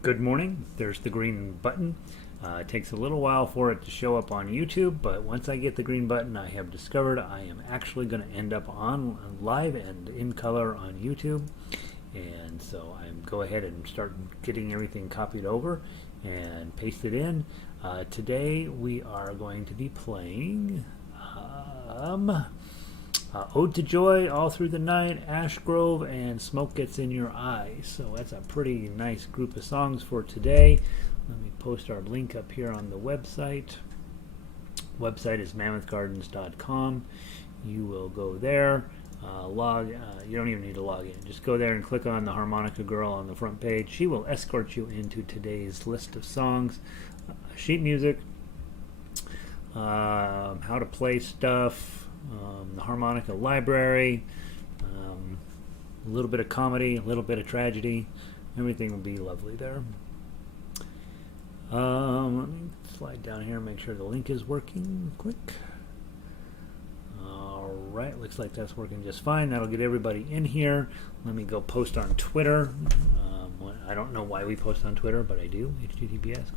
Good morning. There's the green button. It takes a little while for it to show up on YouTube, but once I get the green button, I have discovered I am actually going to end up on live and in color on YouTube. And so I'm go ahead and start getting everything copied over and pasted in. Today we are going to be playing Ode to Joy, All Through the Night, Ash Grove, and Smoke Gets in Your Eyes. So that's a pretty nice group of songs for today. Let me post our link up here on the website. Website is mammothgardens.com. You will go there. You don't even need to log in. Just go there and click on the Harmonica girl on the front page. She will escort you into today's list of songs, sheet music, how to play stuff, the harmonica library, a little bit of comedy, a little bit of tragedy. Everything will be lovely there. Let me slide down here and make sure the link is working. Click. Alright, looks like that's working just fine. That'll get everybody in here. Let me go post on Twitter. I don't know why we post on Twitter, but I do. https://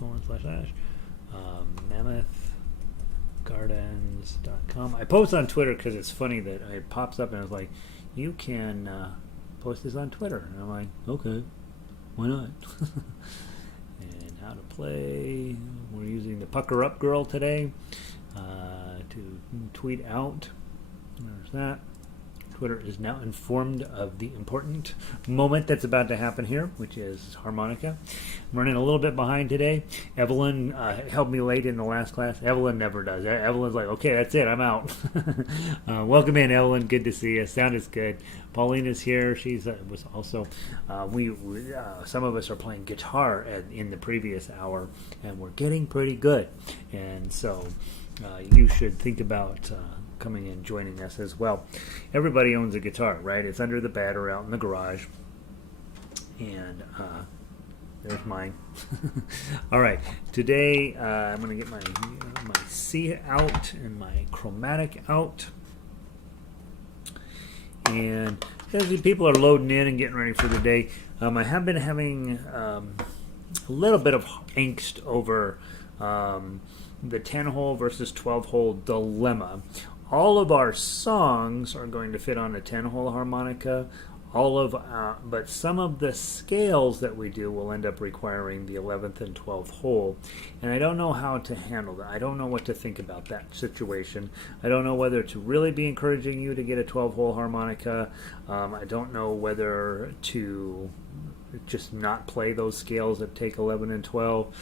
mammothgardens.com. I post on Twitter because it's funny that it pops up and it's like, you can post this on Twitter. And I'm like, okay, why not? And how to play. We're using the Pucker Up Girl today to tweet out. There's that. Twitter is now informed of the important moment that's about to happen here, which is harmonica. I'm running a little bit behind today. Evelyn helped me late in the last class. Evelyn never does. Evelyn's like, okay, that's it, I'm out. Welcome in, Evelyn. Good to see you. Sound is good. Pauline is here. She's was also. Some of us are playing guitar in the previous hour, and we're getting pretty good. And so you should think about coming and joining us as well. Everybody owns a guitar, right? It's under the bed or out in the garage. And there's mine. All right, today I'm going to get my C out and my chromatic out. And as people are loading in and getting ready for the day, I have been having a little bit of angst over the 10-hole versus 12-hole dilemma. All of our songs are going to fit on a 10-hole harmonica. But some of the scales that we do will end up requiring the 11th and 12th hole. And I don't know how to handle that. I don't know what to think about that situation. I don't know whether to really be encouraging you to get a 12-hole harmonica. I don't know whether to just not play those scales that take 11 and 12.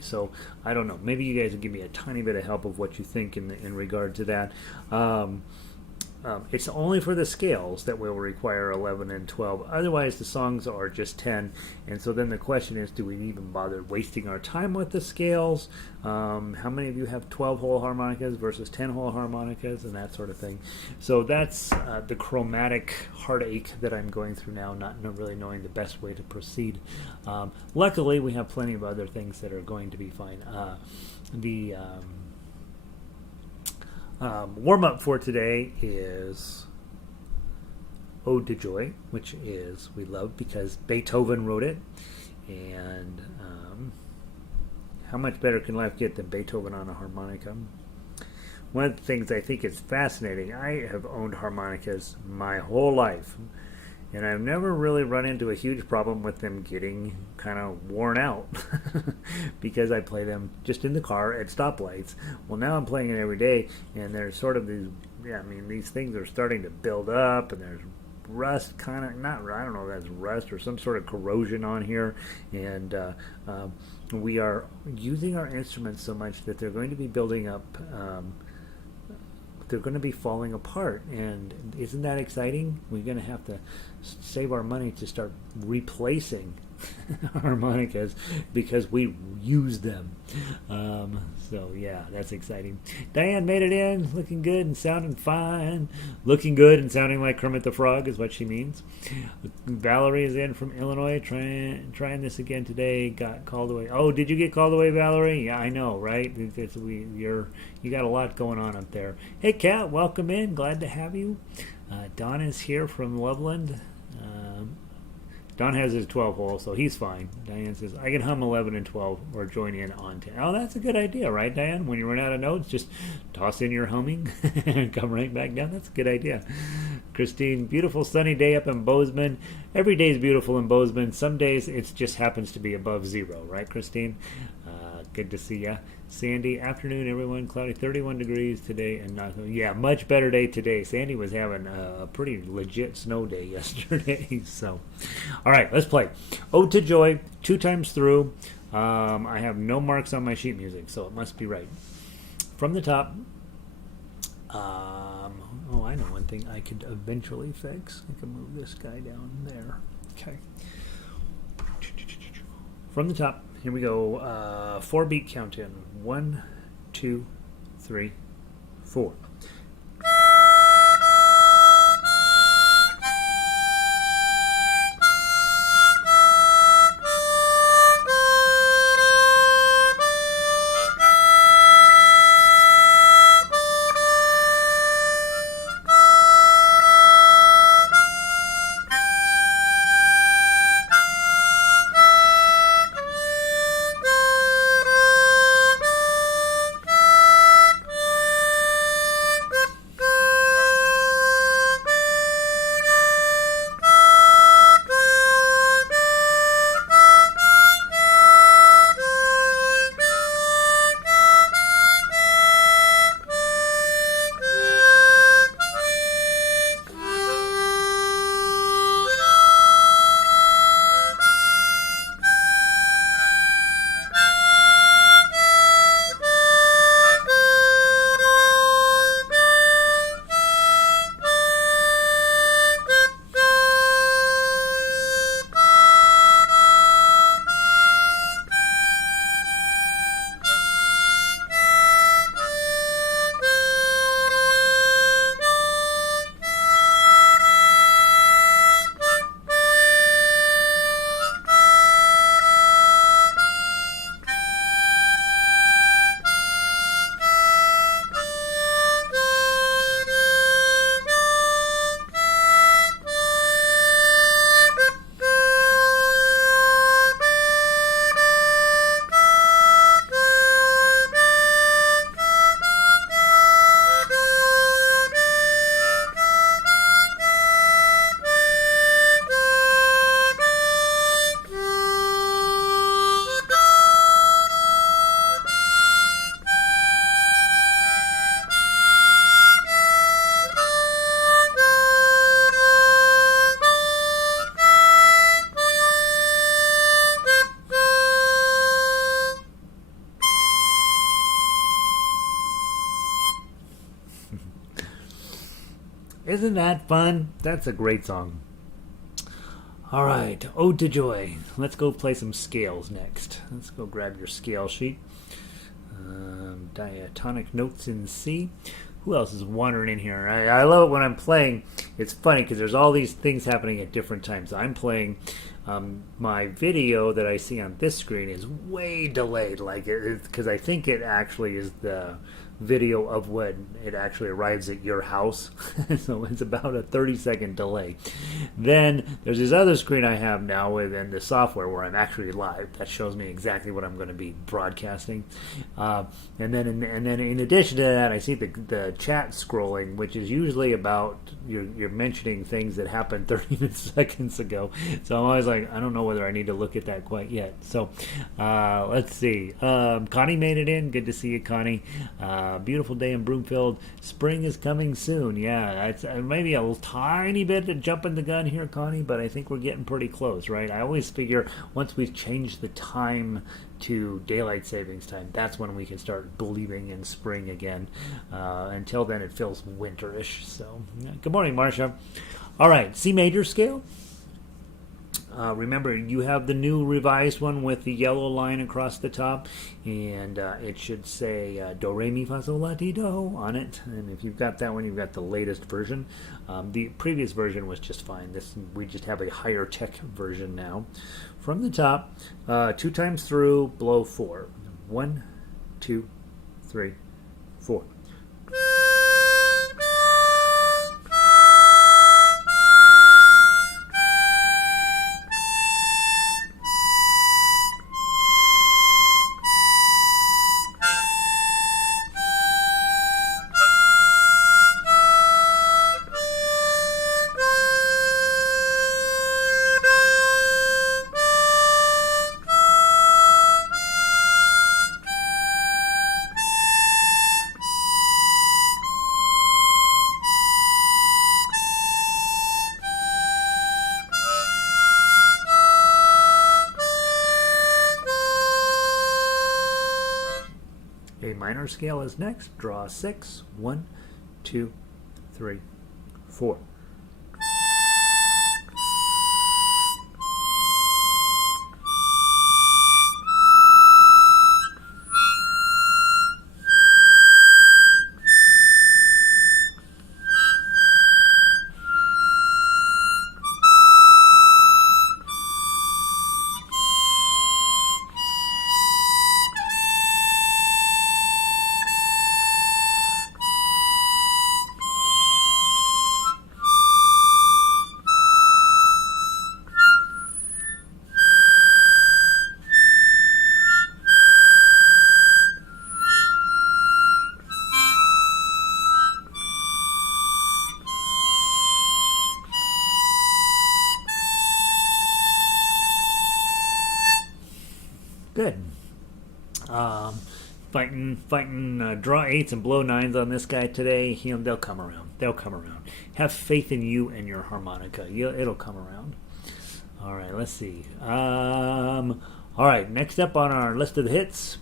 So I don't know. Maybe you guys will give me a tiny bit of help of what you think in regard to that. It's only for the scales that will require 11 and 12. Otherwise, the songs are just 10. And so then the question is, do we even bother wasting our time with the scales? How many of you have 12-hole harmonicas versus 10-hole harmonicas and that sort of thing? So that's the chromatic heartache that I'm going through now, not really knowing the best way to proceed. Luckily, we have plenty of other things that are going to be fine. The warm-up for today is Ode to Joy, which is we love because Beethoven wrote it. And how much better can life get than Beethoven on a harmonica? One of the things I think is fascinating, I have owned harmonicas my whole life, and I've never really run into a huge problem with them getting kind of worn out because I play them just in the car at stoplights. Well, now I'm playing it every day, and there's sort of these things are starting to build up, and there's rust, kind of, I don't know if that's rust or some sort of corrosion on here, and we are using our instruments so much that they're going to be building up, they're going to be falling apart. And isn't that exciting? We're going to have to save our money to start replacing harmonicas because we use them. So yeah, that's exciting. Diane made it in, looking good and sounding fine. Looking good and sounding like Kermit the Frog is what she means. Valerie is in from Illinois, trying this again today. Got called away. Oh, did you get called away, Valerie? Yeah, I know, right? You got a lot going on up there. Hey, Kat, welcome in. Glad to have you. Don is here from Loveland. Don has his 12 hole, so he's fine. Diane says, I can hum 11 and 12 or join in on 10. Oh, that's a good idea, right, Diane? When you run out of notes, just toss in your humming and come right back down. That's a good idea. Christine, beautiful sunny day up in Bozeman. Every day is beautiful in Bozeman. Some days it just happens to be above zero, right, Christine? Good to see ya. Sandy, afternoon, everyone. Cloudy, 31 degrees today, and not. Yeah, much better day today. Sandy was having a pretty legit snow day yesterday. So, all right, let's play. Ode to Joy, 2 times through. I have no marks on my sheet music, so it must be right. From the top. Oh, I know one thing I could eventually fix. I can move this guy down there. Okay. From the top. Here we go. 4 beat count in. 1, 2, 3, 4. Isn't that fun? That's a great song. All right, Ode to Joy. Let's go play some scales next. Let's go grab your scale sheet. Diatonic notes in C. Who else is wandering in here? I love it when I'm playing. It's funny because there's all these things happening at different times. I'm playing. My video that I see on this screen is way delayed, like because I think it actually is the video of when it actually arrives at your house. So it's about a 30-second delay. Then there's this other screen I have now within the software where I'm actually live. That shows me exactly what I'm going to be broadcasting. And then in addition to that, I see the chat scrolling, which is usually about you're mentioning things that happened 30 seconds ago. So I'm always like, I don't know whether I need to look at that quite yet. So let's see. Connie made it in. Good to see you, Connie. Beautiful day in Broomfield. Spring is coming soon. Yeah, it's maybe a tiny bit of jumping the gun here, Connie, but I think we're getting pretty close, right? I always figure once we've changed the time to daylight savings time, that's when we can start believing in spring again. Until then, it feels winterish. So, yeah. Good morning, Marcia. All right, C major scale. Remember, you have the new revised one with the yellow line across the top, and it should say Do, Re, Mi, Fa, Sol, La, Ti, Do on it. And if you've got that one, you've got the latest version. The previous version was just fine. We just have a higher tech version now. From the top, 2 times through, blow 4. 1, 2, 3, 4. A minor scale is next. Draw 6. 1, 2, 3, 4. Good. Fighting draw 8s and blow 9s on this guy today. They'll come around. They'll come around. Have faith in you and your harmonica. It'll come around. All right, let's see. All right, next up on our list of the hits,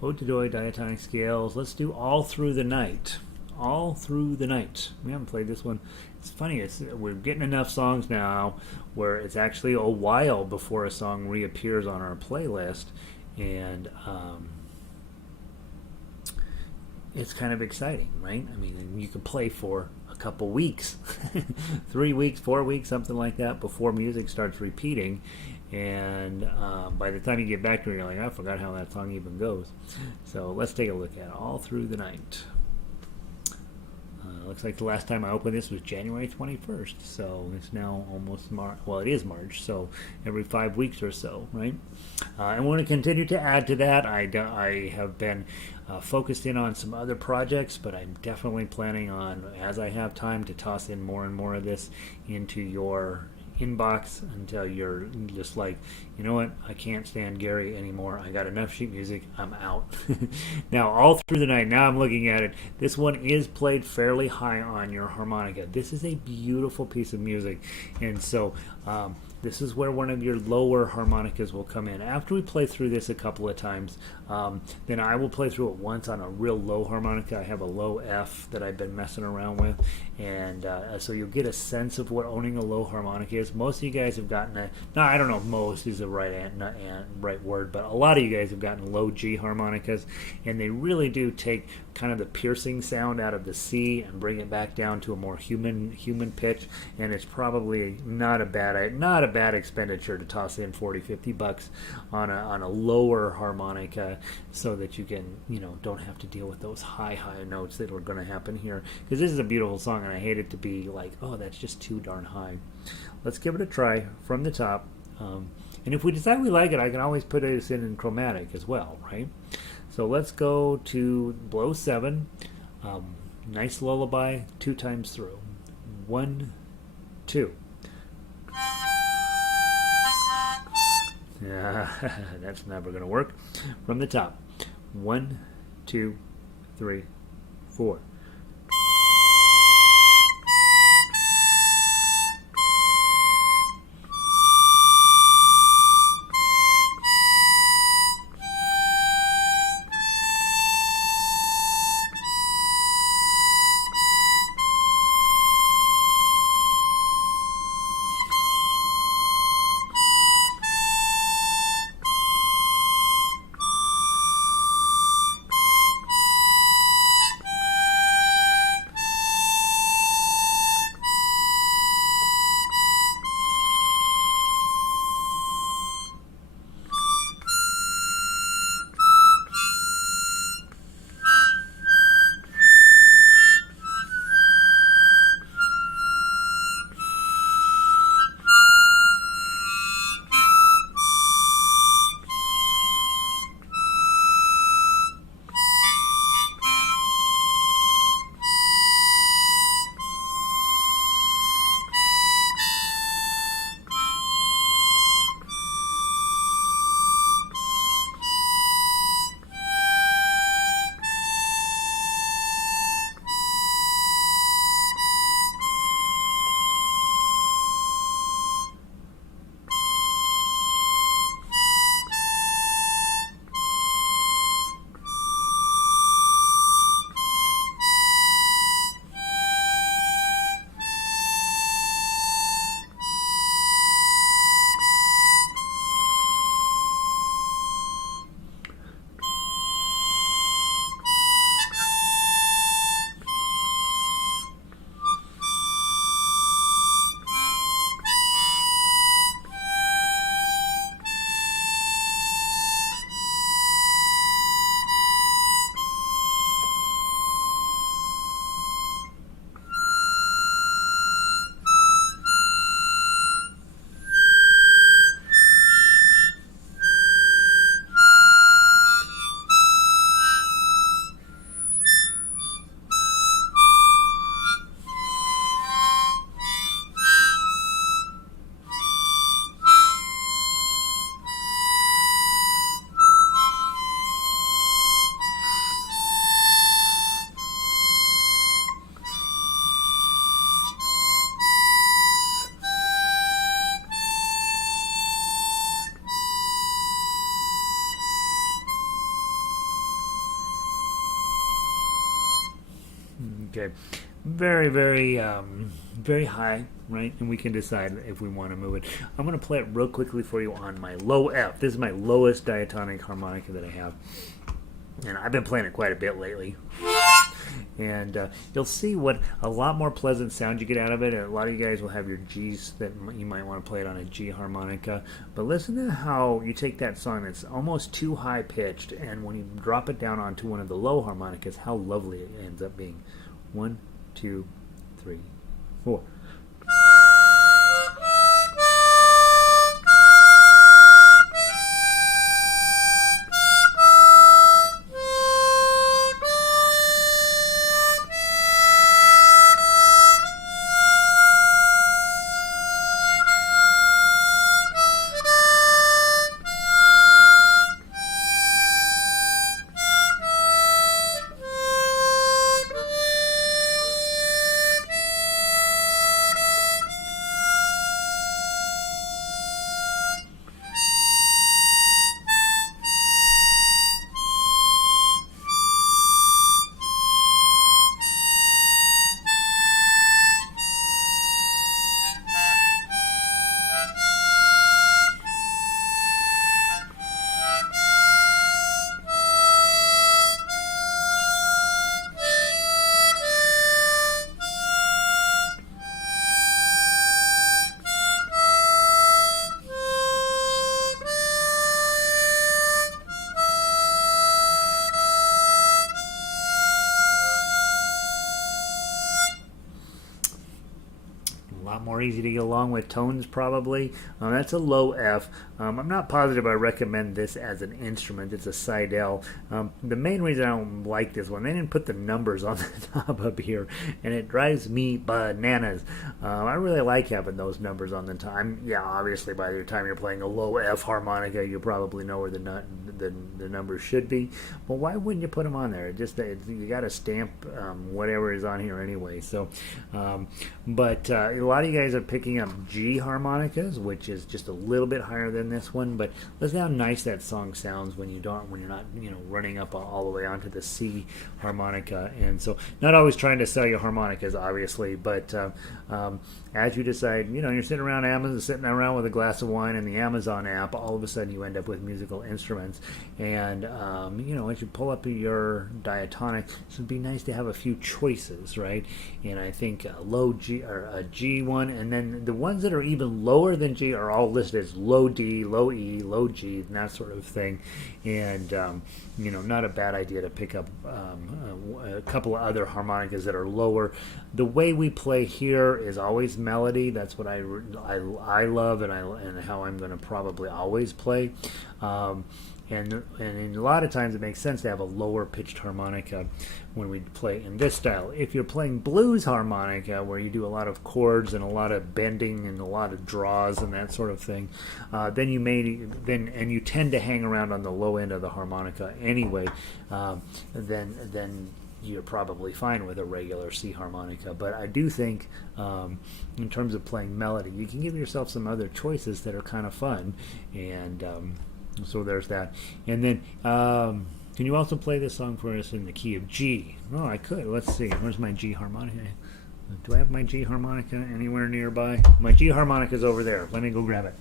Ode to Joy, Diatonic Scales. Let's do All Through the Night. All Through the Night. We haven't played this one. It's funny, we're getting enough songs now where it's actually a while before a song reappears on our playlist, and it's kind of exciting, right? I mean, you can play for a couple weeks, 3 weeks, 4 weeks, something like that, before music starts repeating, and by the time you get back to it, you're like, I forgot how that song even goes. So let's take a look at All Through the Night. Looks like the last time I opened this was January 21st, so it's now almost March. Well, it is March, so every 5 weeks or so, right? I want to continue to add to that. I have been focused in on some other projects, but I'm definitely planning on, as I have time, to toss in more and more of this into your inbox until you're just like, you know what, I can't stand Gary anymore. I got enough sheet music. I'm out. Now, All Through the Night, now I'm looking at it. This one is played fairly high on your harmonica. This is a beautiful piece of music, and so this is where one of your lower harmonicas will come in. After we play through this a couple of times, then I will play through it once on a real low harmonica. I have a low F that I've been messing around with, and so you'll get a sense of what owning a low harmonica is. Most of you guys have gotten a, no, I don't know if most is the right word, but a lot of you guys have gotten low G harmonicas, and they really do take kind of the piercing sound out of the C and bring it back down to a more human pitch, and it's probably not a bad expenditure to toss in $40-50 on a lower harmonica, so that you can, don't have to deal with those high notes that are going to happen here, because this is a beautiful song and I hate it to be like, oh, that's just too darn high. Let's give it a try from the top, and if we decide we like it, I can always put this in Chromatic as well, right? So let's go to blow 7, nice lullaby, 2 times through. 1, 2. That's never going to work. From the top. 1, 2, 3, 4. Okay, very, very, very high, right? And we can decide if we want to move it. I'm going to play it real quickly for you on my low F. This is my lowest diatonic harmonica that I have, and I've been playing it quite a bit lately. And you'll see what a lot more pleasant sound you get out of it. And a lot of you guys will have your G's that you might want to play it on a G harmonica. But listen to how you take that song that's almost too high pitched, and when you drop it down onto one of the low harmonicas, how lovely it ends up being. 1, 2, 3, 4. More easy to get along with tones, probably. That's a low F. I'm not positive I recommend this as an instrument. It's a Seidel. The main reason I don't like this one, they didn't put the numbers on the top up here, and it drives me bananas. I really like having those numbers on the top. Yeah, obviously by the time you're playing a low F harmonica, you probably know where the numbers should be. But why wouldn't you put them on there? You got to stamp whatever is on here anyway. So, but a lot of you guys are picking up G harmonicas, which is just a little bit higher than this one. But listen how nice that song sounds when you're not running up all the way onto the C harmonica. And so, not always trying to sell you harmonicas, obviously, but as you decide, you're sitting around with a glass of wine and the Amazon app, all of a sudden you end up with musical instruments. And as you pull up your diatonic, it would be nice to have a few choices, right? And I think low G or a G one, and then the ones that are even lower than G are all listed as low D, low E, low G, and that sort of thing. And not a bad idea to pick up a couple of other harmonicas that are lower. The way we play here is always melody. That's what I love, and how I'm going to probably always play. And a lot of times it makes sense to have a lower pitched harmonica when we play in this style. If you're playing blues harmonica, where you do a lot of chords and a lot of bending and a lot of draws and that sort of thing, then you tend to hang around on the low end of the harmonica anyway. Then you're probably fine with a regular C harmonica. But I do think, in terms of playing melody, you can give yourself some other choices that are kind of fun. And so there's that. And then, can you also play this song for us in the key of G? Oh, I could. Let's see. Where's my G harmonica? Do I have my G harmonica anywhere nearby? My G harmonica's over there. Let me go grab it.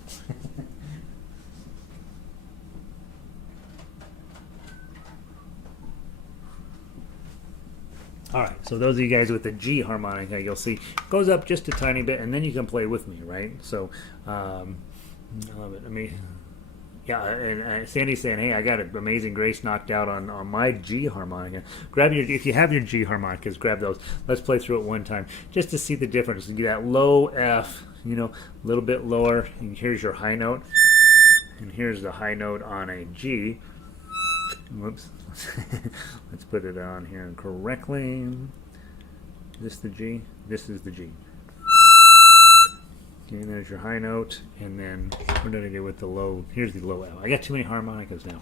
Alright, so those of you guys with the G harmonica, you'll see, goes up just a tiny bit, and then you can play with me, right? So, I love it. Yeah, and Sandy's saying, hey, I got an Amazing Grace knocked out on my G harmonica. If you have your G harmonicas, grab those. Let's play through it one time, just to see the difference. You get that low F, a little bit lower, and here's your high note, and here's the high note on a G. Whoops. Let's put it on here correctly. Is this the G? This is the G. Okay, there's your high note, and then what did I do with the low? Here's the low F. I got too many harmonicas now.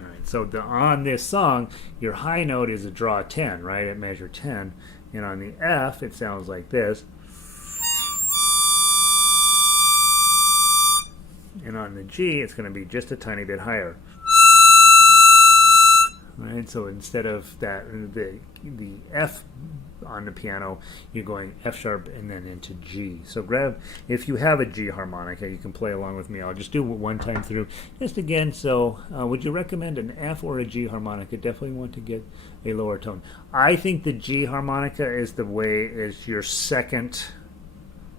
All right, so on this song, your high note is a draw 10, right? At measure 10, and on the F, it sounds like this. And on the G, it's going to be just a tiny bit higher. right? So instead of that, the F on the piano, you're going F sharp and then into G. So grab, if you have a G harmonica, you can play along with me. I'll just do it one time through. Just again, so would you recommend an F or a G harmonica? Definitely want to get a lower tone. I think the G harmonica is your second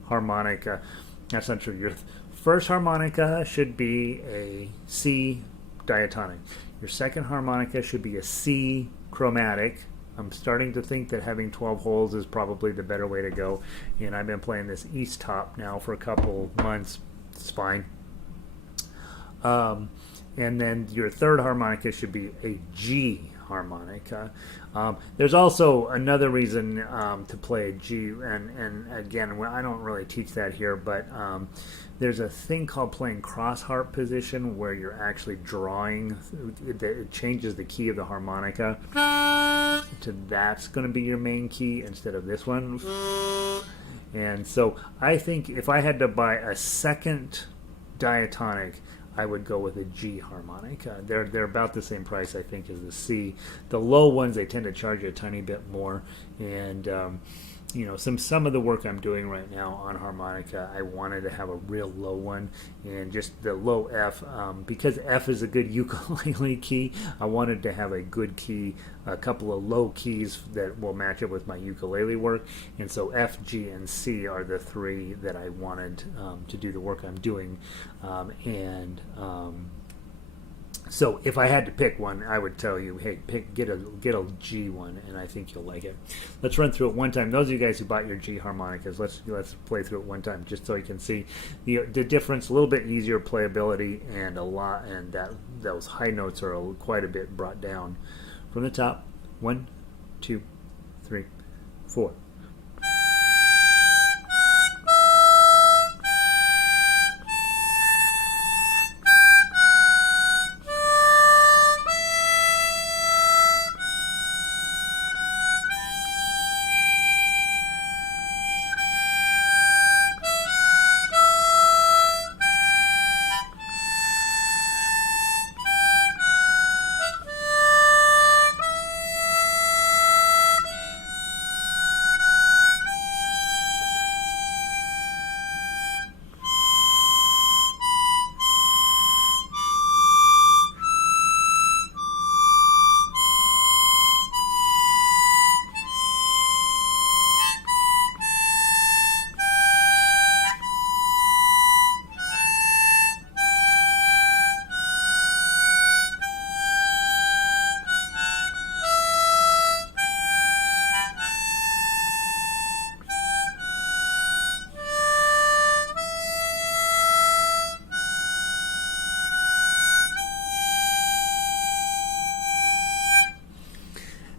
harmonica. That's not true. Your first harmonica should be a C diatonic. Your second harmonica should be a C chromatic. I'm starting to think that having 12 holes is probably the better way to go. And I've been playing this East top now for a couple months. It's fine. And then your third harmonica should be a G harmonica. There's also another reason to play a G, and again, I don't really teach that here, but there's a thing called playing cross harp position where you're actually drawing. It changes the key of the harmonica to that's going to be your main key instead of this one. And so I think if I had to buy a second diatonic, I would go with a G harmonica. They're about the same price, I think, as the C. The low ones, they tend to charge you a tiny bit more. And some of the work I'm doing right now on harmonica, I wanted to have a real low one, and just the low F, because F is a good ukulele key. I wanted to have a good key, a couple of low keys that will match up with my ukulele work, and so F, G, and C are the three that I wanted to do the work I'm doing, so if I had to pick one, I would tell you, hey, get a G one, and I think you'll like it. Let's run through it one time. Those of you guys who bought your G harmonicas, let's play through it one time just so you can see the difference. A little bit easier playability, and those high notes are quite a bit brought down. From the top, 1, 2, 3, 4.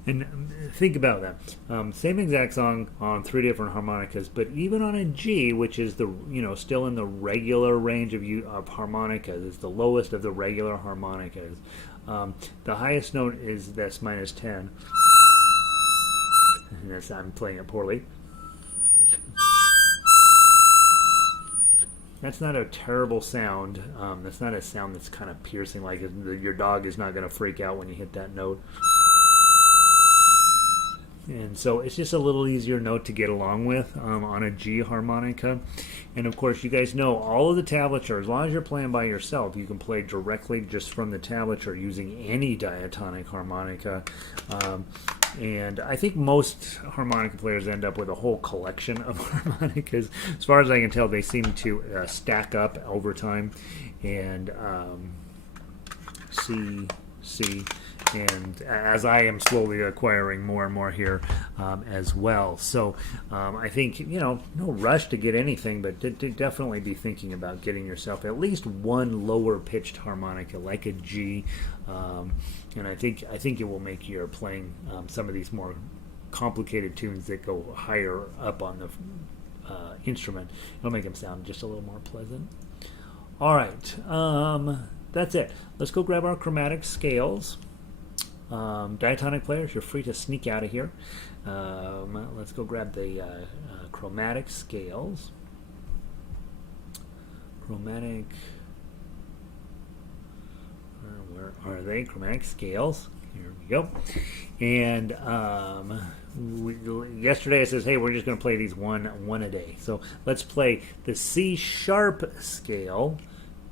And think about that. Same exact song on 3 different harmonicas, but even on a G, which is still in the regular range of harmonicas, it's the lowest of the regular harmonicas. The highest note is this minus 10, and I'm playing it poorly. That's not a terrible sound. That's not a sound that's kind of piercing, like your dog is not going to freak out when you hit that note. And so it's just a little easier note to get along with on a G harmonica. And of course, you guys know all of the tablature, as long as you're playing by yourself, you can play directly just from the tablature using any diatonic harmonica. And I think most harmonica players end up with a whole collection of harmonicas. As far as I can tell, they seem to stack up over time. And C, and as I am slowly acquiring more and more here as well. So I think, no rush to get anything, but to definitely be thinking about getting yourself at least one lower pitched harmonica like a G, and I think it will make your playing some of these more complicated tunes that go higher up on the instrument, it'll make them sound just a little more pleasant. All right, that's it. Let's go grab our chromatic scales. Diatonic players, you're free to sneak out of here. Let's go grab the chromatic scales. Where are they? Chromatic scales. Here we go. And yesterday I says, hey, we're just going to play these one a day. So let's play the C sharp scale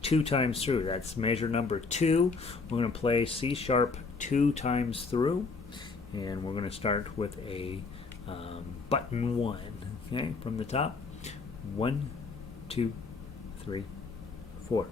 2 times through. That's measure number 2. We're going to play C sharp 2 times through. And we're going to start with a button 1. Okay, from the top. 1, 2, 3, 4.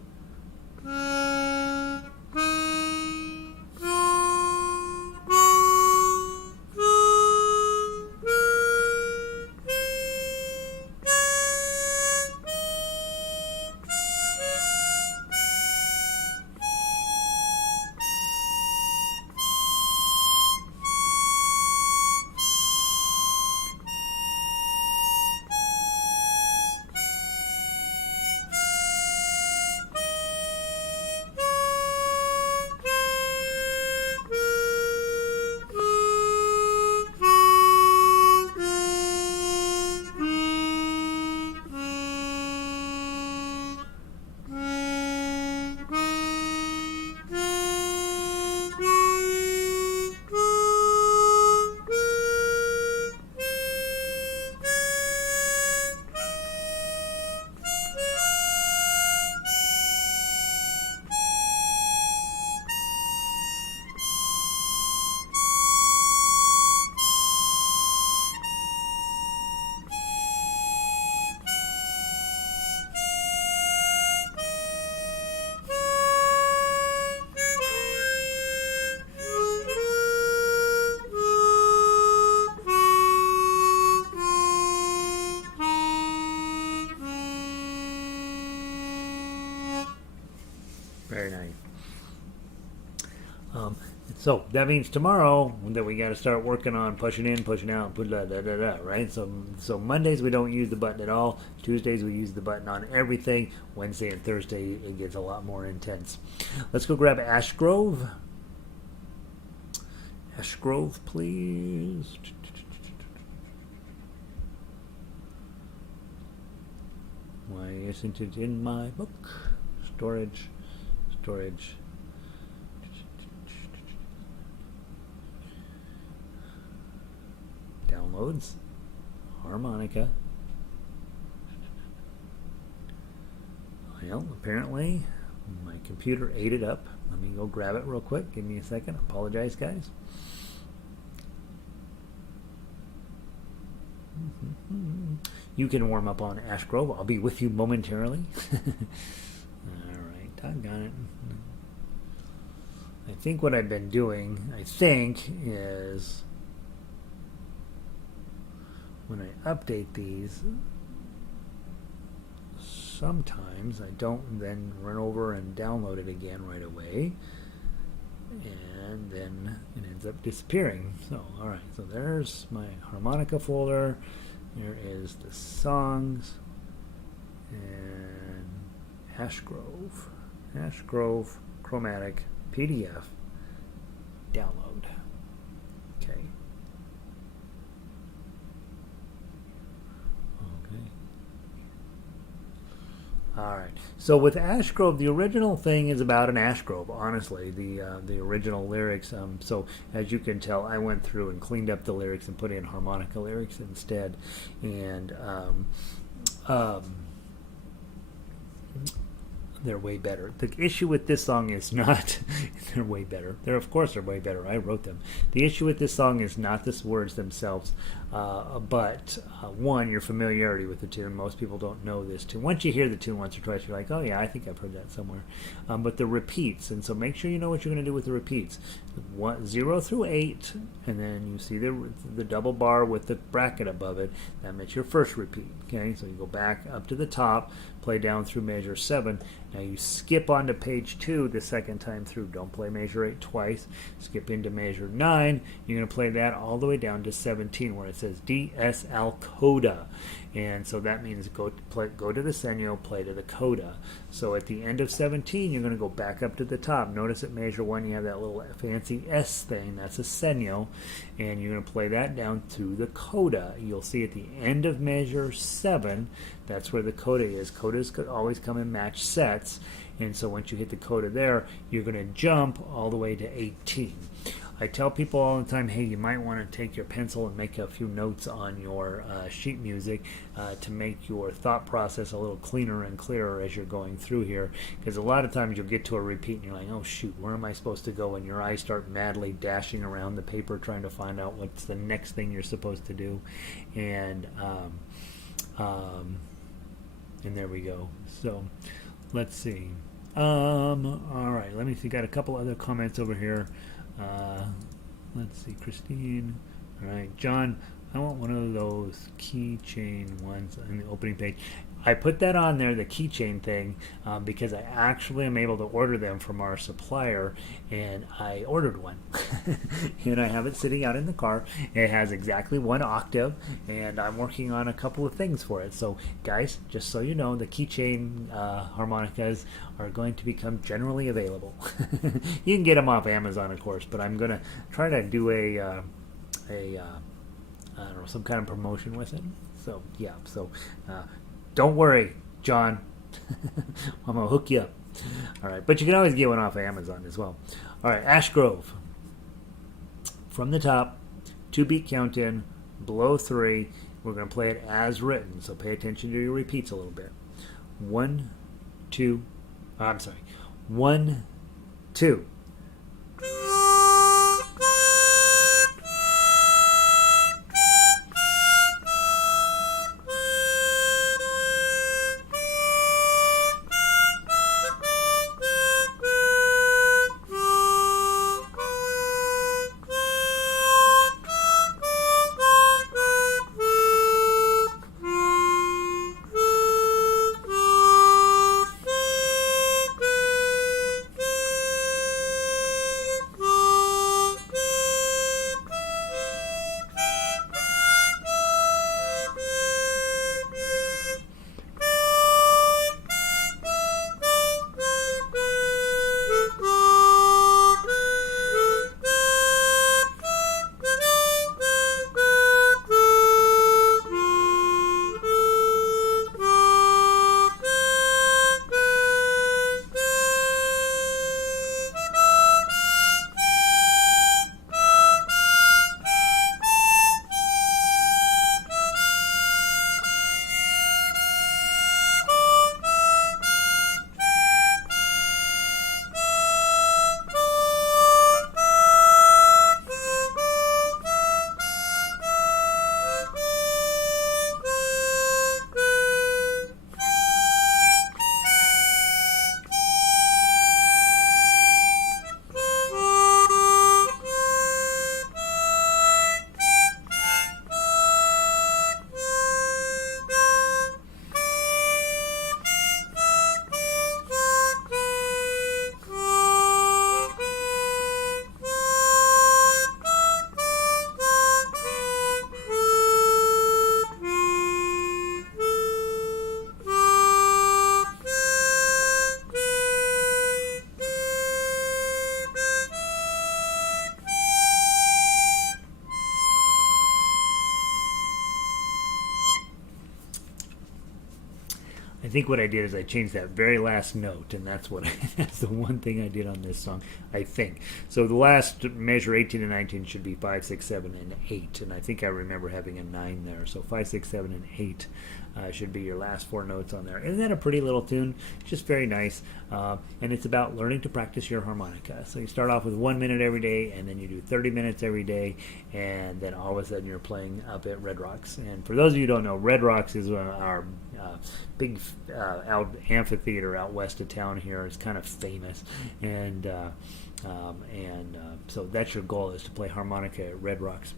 Very nice. So that means tomorrow that we got to start working on pushing in, pushing out, right? So Mondays we don't use the button at all. Tuesdays we use the button on everything. Wednesday and Thursday it gets a lot more intense. Let's go grab Ash Grove. Ash Grove, please. Why isn't it in my book? Storage. Downloads. Harmonica. Well, apparently my computer ate it up. Let me go grab it real quick. Give me a second. Apologize, guys. You can warm up on Ash Grove. I'll be with you momentarily. Alright, doggone it. I think what I've been doing, is when I update these, sometimes I don't then run over and download it again right away, and then it ends up disappearing. So, alright, so there's my harmonica folder. There is the songs, and Ash Grove, Chromatic, PDF, download. Okay. All right. So with Ash Grove, the original thing is about an Ash Grove. Honestly, the original lyrics. So as you can tell, I went through and cleaned up the lyrics and put in harmonica lyrics instead, and they're way better. The issue with this song is not they're way better. Of course they're way better. I wrote them. The issue with this song is not the words themselves, but one, your familiarity with the tune. Most people don't know this tune. Once you hear the tune once or twice, you're like, oh yeah, I think I've heard that somewhere. But the repeats, and so make sure you know what you're going to do with the repeats. 0 through 8, and then you see the double bar with the bracket above it. That makes your first repeat. Okay, so you go back up to the top, play down through measure 7. Now you skip onto page 2 the second time through. Don't play measure 8 twice. Skip into measure 9. You're going to play that all the way down to 17 where it says DSL coda. And so that means go to the segno, play to the coda. So at the end of 17, you're going to go back up to the top. Notice at measure 1 you have that little fancy S thing. That's a segno. And you're going to play that down to the coda. You'll see at the end of measure 7, that's where the coda is. Codas always come in match sets. And so once you hit the coda there, you're going to jump all the way to 18. I tell people all the time, hey, you might want to take your pencil and make a few notes on your sheet music to make your thought process a little cleaner and clearer as you're going through here, because a lot of times you'll get to a repeat and you're like, oh shoot, where am I supposed to go, and your eyes start madly dashing around the paper trying to find out what's the next thing you're supposed to do. And there we go. So let's see. All right, let me see. Got a couple other comments over here. Let's see, Christine. All right, John, I want one of those keychain ones on the opening page. I put that on there, the keychain thing, because I actually am able to order them from our supplier, and I ordered one. And I have it sitting out in the car. It has exactly 1 octave, and I'm working on a couple of things for it. So, guys, just so you know, the keychain harmonicas are going to become generally available. You can get them off Amazon, of course, but I'm going to try to do I don't know, some kind of promotion with it. So, yeah, don't worry, John. I'm going to hook you up. All right, but you can always get one off of Amazon as well. All right, Ash Grove. From the top, 2-beat count in, below 3. We're going to play it as written, so pay attention to your repeats a little bit. 1, 2. I'm sorry. 1, 2. I think what I did is I changed that very last note, and that's that's the one thing I did on this song, I think. So the last measure, 18 and 19, should be 5, 6, 7, and 8, and I think I remember having a 9 there. So 5, 6, 7, and 8 should be your last 4 notes on there. Isn't that a pretty little tune? Just very nice, and it's about learning to practice your harmonica. So you start off with 1 minute every day, and then you do 30 minutes every day, and then all of a sudden you're playing up at Red Rocks. And for those of you who don't know, Red Rocks is our big amphitheater out west of town here. It's kind of famous, and so that's your goal, is to play harmonica at Red Rocks.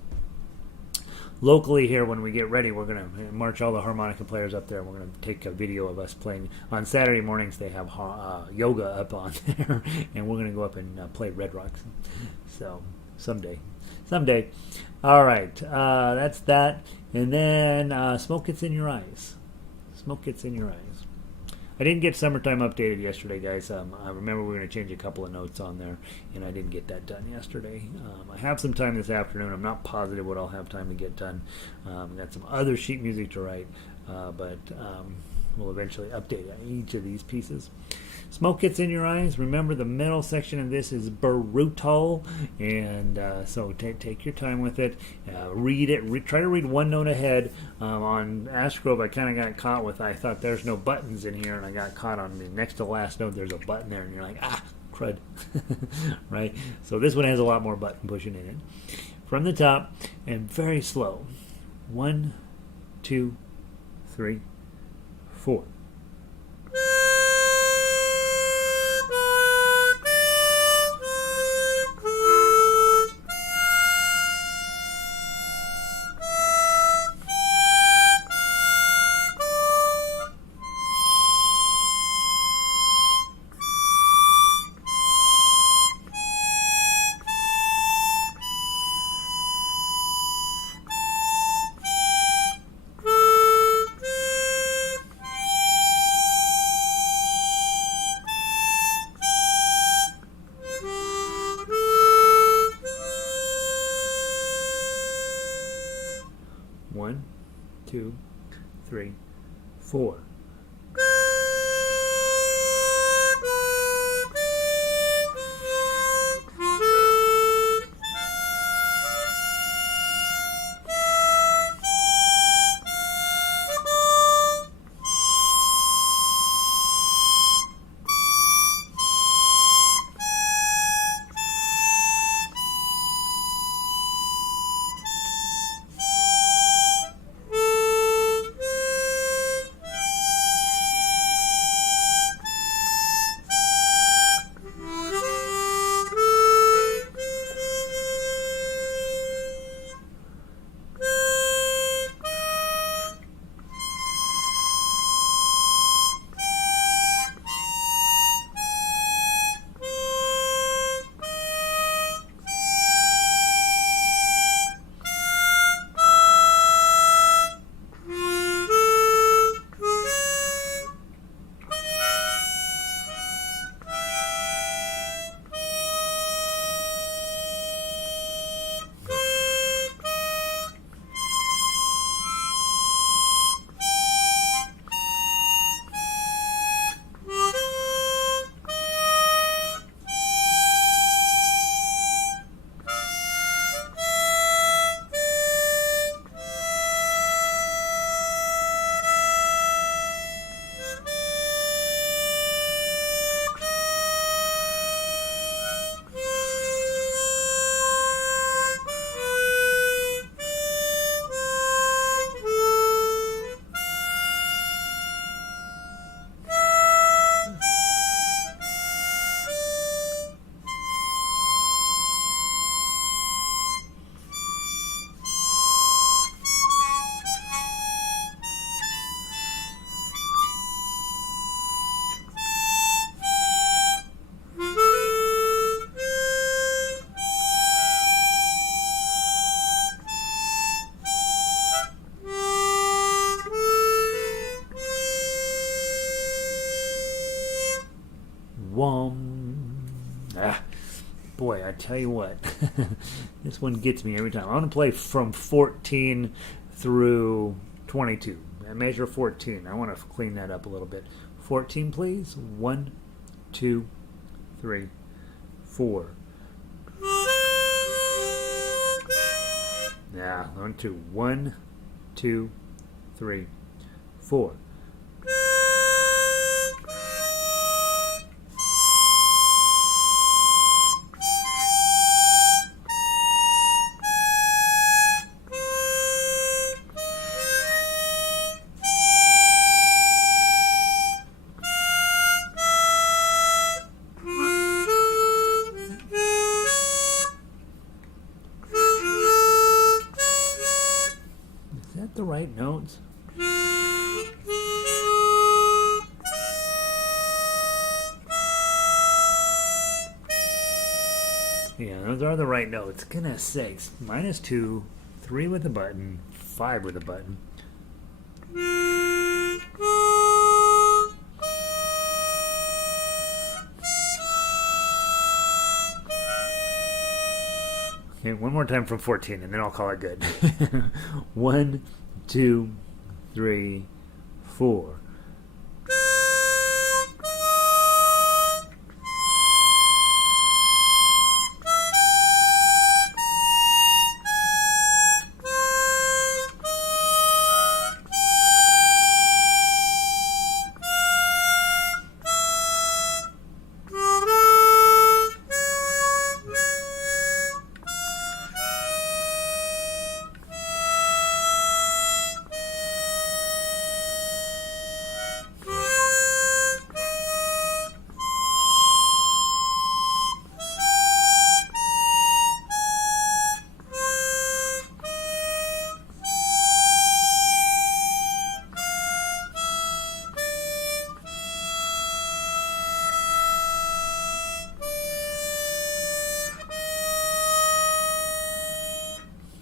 Locally here, when we get ready, we're going to march all the harmonica players up there, and we're going to take a video of us playing. On Saturday mornings, they have yoga up on there, and we're going to go up and play Red Rocks. So, someday. All right, that's that. And then Smoke Gets in Your Eyes. Smoke Gets in Your Eyes. I didn't get Summertime updated yesterday, guys. I remember we were going to change a couple of notes on there, and I didn't get that done yesterday. I have some time this afternoon. I'm not positive what I'll have time to get done. I've got some other sheet music to write, but we'll eventually update each of these pieces. smoke gets in your eyes, remember the middle section of this is brutal, and so take your time with it. Read it. Try to read one note ahead. On Ash Grove, I kind of got caught with, I thought there's no buttons in here, and I got caught on the next to last note. There's a button there, and you're like, crud. Right? So this one has a lot more button pushing in it. From the top, and very slow. 1, 2, 3, 4. One, two, three, 4. Boy, I tell you what, this one gets me every time. I'm going to play from 14 through 22. I measure 14. I want to clean that up a little bit. 14, please. 1, 2, 3, 4. Yeah, 1, 2. 1, 2, 3, 4. The right notes. Yeah, those are the right notes. Goodness sakes. -2, 3 with a button, 5 with a button. Okay, one more time from 14 and then I'll call it good. 1, 2, 3, 4.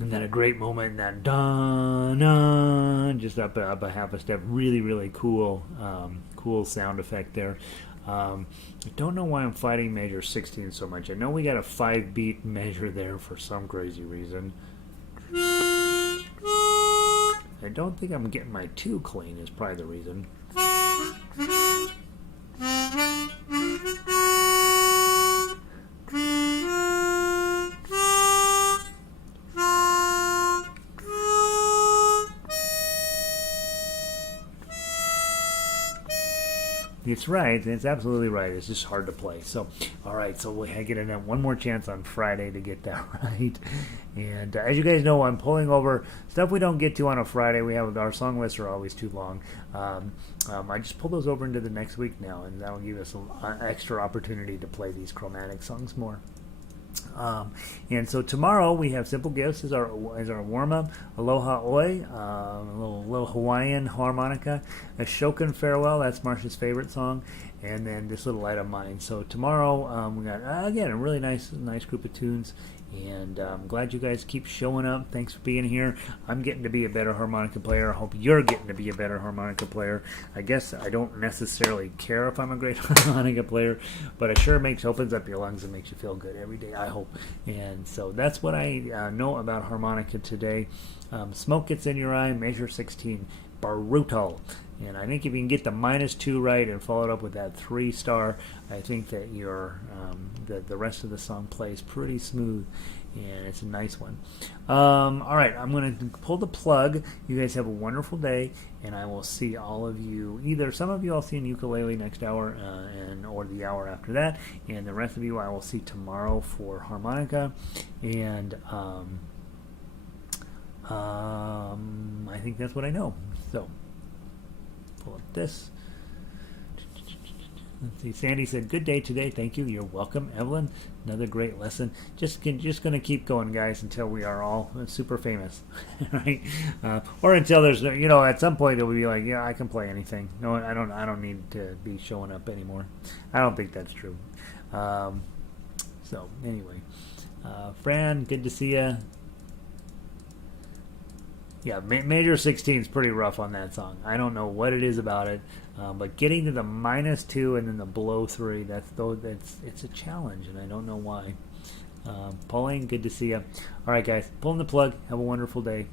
And then a great moment in that dun dun, just up a half a step. Really, really cool, cool sound effect there. I don't know why I'm fighting measure 16 so much. I know we got a 5-beat measure there for some crazy reason. I don't think I'm getting my 2 clean is probably the reason. It's right. It's absolutely right. It's just hard to play. So, all right. So I get one more chance on Friday to get that right. And as you guys know, I'm pulling over stuff we don't get to on a Friday. We have our song lists are always too long. I just pull those over into the next week now, and that'll give us an extra opportunity to play these chromatic songs more. And so tomorrow we have Simple Gifts as our warm up. Aloha Oi, a little Hawaiian harmonica. Ashokan Farewell, that's Marsha's favorite song, and then this little light of mine. So tomorrow we got again a really nice group of tunes. And I'm glad you guys keep showing up. Thanks for being here. I'm getting to be a better harmonica player. I hope you're getting to be a better harmonica player. I guess I don't necessarily care if I'm a great harmonica player, but it sure opens up your lungs and makes you feel good every day, I hope. And so that's what I know about harmonica today. Smoke gets in your eye, measure 16. Brutal. And I think if you can get the -2 right and follow it up with that 3-star, I think that your the rest of the song plays pretty smooth, and it's a nice one. All right, I'm going to pull the plug. You guys have a wonderful day, and I will see all of you. Either some of you I'll see in ukulele next hour, or the hour after that, and the rest of you I will see tomorrow for harmonica, and I think that's what I know. So pull up this. Let's see. Sandy said, "Good day today. Thank you. You're welcome, Evelyn. Another great lesson. Just going to keep going, guys, until we are all super famous, right? Or until there's, at some point it will be like, yeah, I can play anything. No, I don't need to be showing up anymore. I don't think that's true. So anyway, Fran, good to see you. Yeah, major 16 is pretty rough on that song. I don't know what it is about it, but getting to the -2 and then the below 3, it's a challenge, and I don't know why. Pauline, good to see you. All right, guys, pulling the plug. Have a wonderful day.